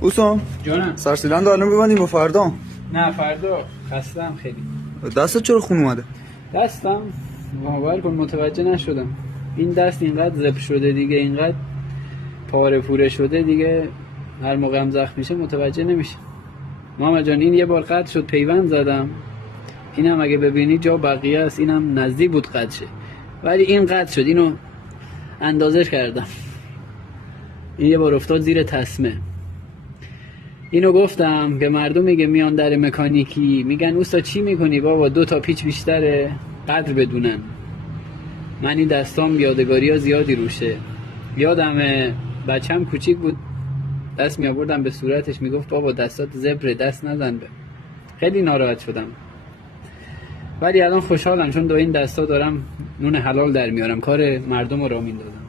اوسام جانم. سرسیلند دارم ببندیم با فردا. نه فردا خستم خیلی. دستت چرا خون اومده؟ دستم باور کن متوجه نشدم. این دست اینقدر زب شده دیگه، اینقدر پاره پوره شده دیگه، هر موقع هم زخم میشه متوجه نمیشه. ماما جان این یه بار قطع شد، پیوند زدم. اینم اگه ببینی جا بقیه است، اینم نزدیک بود قطع شه، ولی این قطع شد. اینو اندازش کردم، این یه بار افتاد زیر تسمه. اینو گفتم که مردم میگه میان در مکانیکی میگن اوستا چی میکنی بابا، 2 تا پیچ بیشتره، قدر بدونن. من این دستام یادگاری ها زیادی روشه. یادم بچم کوچیک بود، دست می آوردم به صورتش، میگفت بابا دستات زبره، دست نزن به. خیلی ناراحت شدم، ولی الان خوشحالم چون این دستا دارم نون حلال در میارم، کار مردم رو راه میندازم.